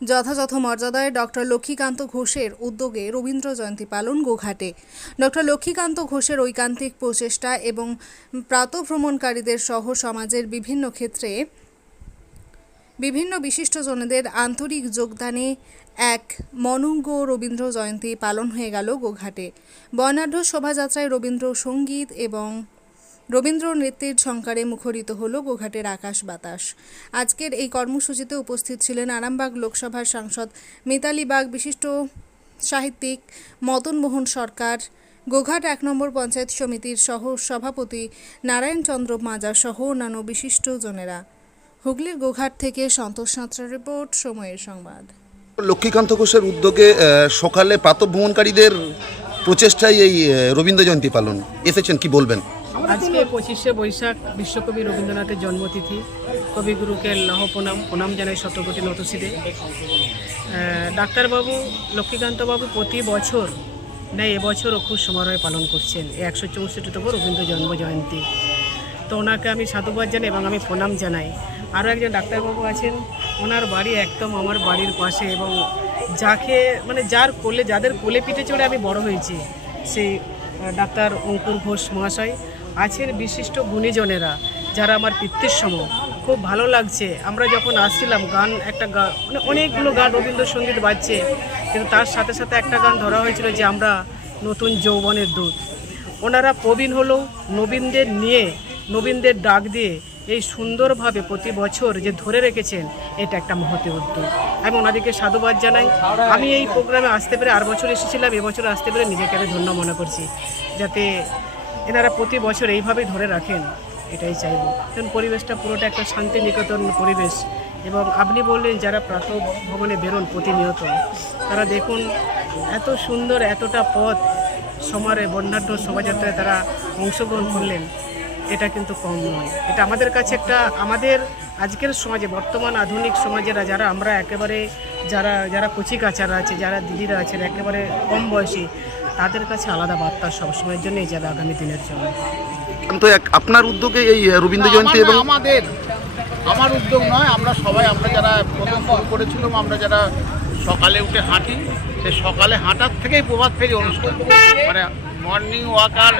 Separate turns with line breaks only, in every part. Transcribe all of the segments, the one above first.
যথাযথ মর্যাদায় ডক্টর লক্ষ্মীকান্ত ঘোষের উদ্যোগে রবীন্দ্র জয়ন্তী পালন গোঘাটে। ডক্টর লক্ষ্মীকান্ত ঘোষের ঐকান্তিক প্রচেষ্টা এবং প্রাতভ্রমণকারীদের সহ সমাজের বিভিন্ন ক্ষেত্রে বিভিন্ন বিশিষ্টজনদের আন্তরিক যোগদানে এক মনোজ্ঞ রবীন্দ্র জয়ন্তী পালন হয়ে গেল গোঘাটে। বর্ণাঢ্য শোভাযাত্রায় রবীন্দ্র সংগীত এবং রবীন্দ্র নৃত্যের ঝঙ্কারে মুখরিত হল গোঘাটের আকাশ বাতাস। আজকের এই কর্মসূচিতে উপস্থিত ছিলেন আরামবাগ লোকসভার সাংসদ মিতালি বাগ, বিশিষ্ট সাহিত্যিক মদন মোহন সরকার, গোঘাট এক নম্বর পঞ্চায়েত সমিতির সহ সভাপতি নারায়ণ চন্দ্র মাজা সহ অন্যান্য বিশিষ্টজনেরা হুগলির গোঘাট থেকে সন্তোষ সাঁতরা রিপোর্ট, সময়ের সংবাদ।
লক্ষ্মীকান্ত ঘোষের উদ্যোগে সকালে প্রাতভ্রমণকারীদের প্রচেষ্টায় এই রবীন্দ্র জয়ন্তী পালন। এসেছেন কি বলবেন?
আজকে পঁচিশে বৈশাখ বিশ্বকবি রবীন্দ্রনাথের জন্মতিথি। কবিগুরুকে লহ প্রণাম প্রণাম জানাই শতকোটি নতশিরে। ডাক্তারবাবু, লক্ষ্মীকান্তবাবু প্রতি বছর নেই এবছরও খুব সমারোহে পালন করছেন। একশো চৌষট্টিতম রবীন্দ্র জন্ম জয়ন্তী। তো ওনাকে আমি সাধুবাদ জানাই এবং আমি প্রণাম জানাই। আরও একজন ডাক্তারবাবু আছেন। ওনার বাড়ি একদম আমার বাড়ির পাশে এবং যাকে মানে যার কোলে, যাদের কোলে পিঠে চড়ে আমি বড় হয়েছি, সেই ডাক্তার অঙ্কুর ঘোষ মহাশয়। আছেন বিশিষ্ট গুণীজনেরা, যারা আমার পিতৃর সম। খুব ভালো লাগছে। আমরা যখন আসছিলাম, গান একটা গান মানে অনেকগুলো গান রবীন্দ্রসঙ্গীত বাজছে। কিন্তু তার সাথে সাথে একটা গান ধরা হয়েছিল যে আমরা নতুন যৌবনের দূত। ওনারা প্রবীণ হলেও নবীনদের নিয়ে, নবীনদের ডাক দিয়ে এই সুন্দরভাবে প্রতি বছর যে ধরে রেখেছেন, এটা একটা মহতি উদ্যোগ। আমি ওনাদেরকে সাধুবাদ জানাই। আমি এই প্রোগ্রামে আসতে পেরে আর বছর এসেছিলাম, এবছর আসতে পেরে নিজেকে আমি ধন্য মনে করছি। যাতে এনারা প্রতি বছর এইভাবেই ধরে রাখেন, এটাই চাইব। কারণ পরিবেশটা পুরোটা একটা শান্তি নিকেতন পরিবেশ। এবং আপনি বললেন যারা প্রাত ভবনে বেরোন প্রতিনিয়ত, তারা দেখুন এত সুন্দর, এতটা পথ সমারে বন্যাঢ্য শোভাযাত্রায় তারা অংশগ্রহণ করলেন, এটা কিন্তু কম নয়। এটা আমাদের কাছে একটা, আমাদের আজকের সমাজে, বর্তমান আধুনিক সমাজেরা যারা, আমরা একেবারে যারা যারা কচি কাচারা আছে যারা দিদিরা আছেন একেবারে কম বয়সী তাদের কাছে আলাদা বার্তা সবসময়ের জন্যই যাবে আগামী দিনের জন্য।
তো এক আপনার উদ্যোগে এই রবীন্দ্র জয়ন্তী এবং
আমাদের আমার উদ্যোগ নয় আমরা সবাই আমরা যারা প্রথম শুরু করেছিলাম আমরা যারা সকালে উঠে হাঁটি সে সকালে হাঁটার থেকেই প্রভাত ফেরি অনুষ্ঠান। মানে মর্নিং ওয়াকার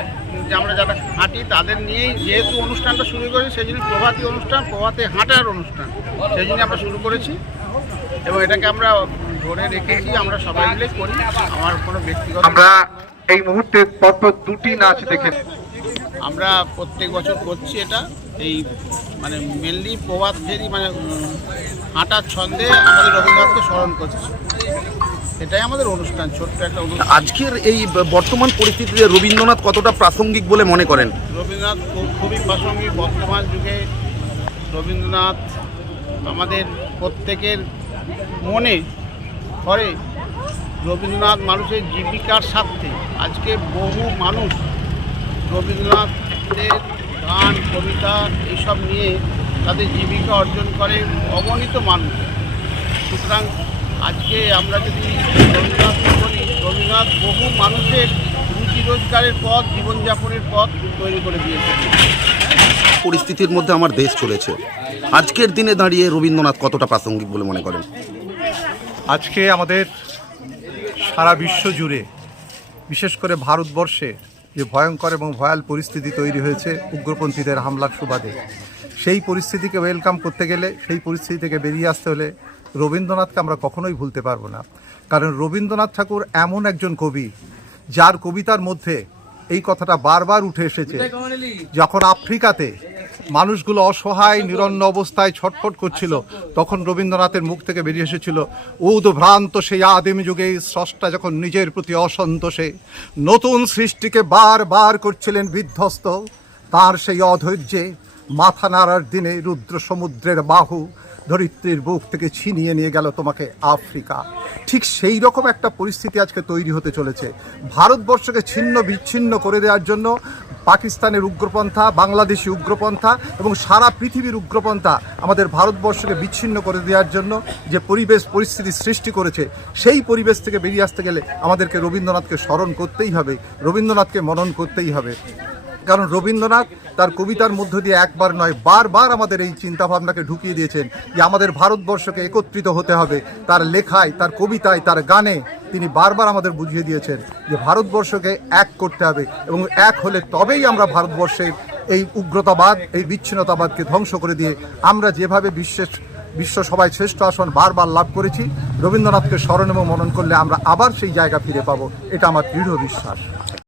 আমরা যারা হাঁটি তাদের নিয়েই যেহেতু অনুষ্ঠানটা শুরু করি সেই জন্য প্রভাতী অনুষ্ঠান প্রভাতে হাঁটার অনুষ্ঠান সেই জন্য আমরা শুরু করেছি। এবং এটাকে আমরা ধরে রেখেছি আমরা সবাই মিলে করি। আমার কোনো ব্যক্তিগত
আমরা এই মুহূর্তে পরপর দুটি নাচ দেখেছি
আমরা প্রত্যেক বছর করছি এটা। এই মানে মেনলি প্রভাত ফেরি মানে হাঁটার ছন্দে আমাদের রবীন্দ্রনাথকে স্মরণ করছি। এটাই আমাদের অনুষ্ঠান ছোট্ট একটা অনুষ্ঠান।
আজকের এই বর্তমান পরিস্থিতিতে রবীন্দ্রনাথ কতটা প্রাসঙ্গিক বলে মনে করেন?
রবীন্দ্রনাথ খুব খুবই প্রাসঙ্গিক। বর্তমান যুগে রবীন্দ্রনাথ আমাদের প্রত্যেকের মনে ঘরে রবীন্দ্রনাথ মানুষের জীবিকার স্বার্থে। আজকে বহু মানুষ রবীন্দ্রনাথের গান, কবিতা এইসব নিয়ে তাদের জীবিকা অর্জন করে অগণিত মানুষ। সুতরাং আজকে আমরা যদি রবীন্দ্রনাথ বলি, রবীন্দ্রনাথ বহু মানুষের রুজি রোজগারের পথ, জীবনযাপনের পথ তৈরি করে দিয়েছে
পরিস্থিতির মধ্যে আমার দেশ চলেছে। আজকের দিনে দাঁড়িয়ে রবীন্দ্রনাথ কতটা প্রাসঙ্গিক বলে মনে করেন?
আজকে আমাদের সারা বিশ্ব জুড়ে, বিশেষ করে ভারতবর্ষে যে ভয়ঙ্কর এবং ভয়াল পরিস্থিতি তৈরি হয়েছে উগ্রপন্থীদের হামলার সুবাদে, সেই পরিস্থিতিকে ওয়েলকাম করতে গেলে, সেই পরিস্থিতি থেকে বেরিয়ে আসতে হলে রবীন্দ্রনাথকে আমরা কখনোই ভুলতে পারব না। কারণ রবীন্দ্রনাথ ঠাকুর এমন একজন কবি, যার কবিতার মধ্যে এই কথাটা বারবার উঠে এসেছে। যখন আফ্রিকাতে মানুষগুলো অসহায় নিরন্ন অবস্থায় ছটফট করছিল তখন রবীন্দ্রনাথের মুখ থেকে বেরিয়ে এসেছিল উদ্ভ্রান্ত সেই আদিম যুগে স্রষ্টা যখন নিজের প্রতি অসন্তোষে নতুন সৃষ্টিকে বারবার করছিলেন বিধ্বস্ত তার সেই অধৈর্যে মাথা নাড়ার দিনে রুদ্র সমুদ্রের বাহু ধরিত্রীর বুক থেকে ছিনিয়ে নিয়ে গেল তোমাকে আফ্রিকা। ঠিক সেই রকম একটা পরিস্থিতি আজকে তৈরি হতে চলেছে। ভারতবর্ষকে ছিন্ন বিচ্ছিন্ন করে দেওয়ার জন্য পাকিস্তানের উগ্রপন্থা, বাংলাদেশি উগ্রপন্থা এবং সারা পৃথিবীর উগ্রপন্থা আমাদের ভারতবর্ষকে বিচ্ছিন্ন করে দেওয়ার জন্য যে পরিবেশ পরিস্থিতি সৃষ্টি করেছে, সেই পরিবেশ থেকে বেরিয়ে আসতে গেলে আমাদেরকে রবীন্দ্রনাথকে স্মরণ করতেই হবে। রবীন্দ্রনাথকে মনন করতেই হবে। কারণ রবীন্দ্রনাথ তার কবিতার মধ্য দিয়ে একবার নয়, বারবার আমাদের এই চিন্তাভাবনাকে ঢুকিয়ে দিয়েছেন যে আমাদের ভারতবর্ষকে একত্রিত হতে হবে। তার লেখায়, তার কবিতায়, তার গানে তিনি বারবার আমাদের বুঝিয়ে দিয়েছেন যে ভারতবর্ষকে এক করতে হবে এবং এক হলে তবেই আমরা ভারতবর্ষের এই উগ্রতাবাদ, এই বিচ্ছিন্নতাবাদকে ধ্বংস করে দিয়ে আমরা যেভাবে বিশ্বের বিশ্ব সভায় শ্রেষ্ঠ আসন বারবার লাভ করেছি, রবীন্দ্রনাথকে স্মরণ এবং মনন করলে আমরা আবার সেই জায়গা ফিরে পাবো। এটা আমার দৃঢ় বিশ্বাস।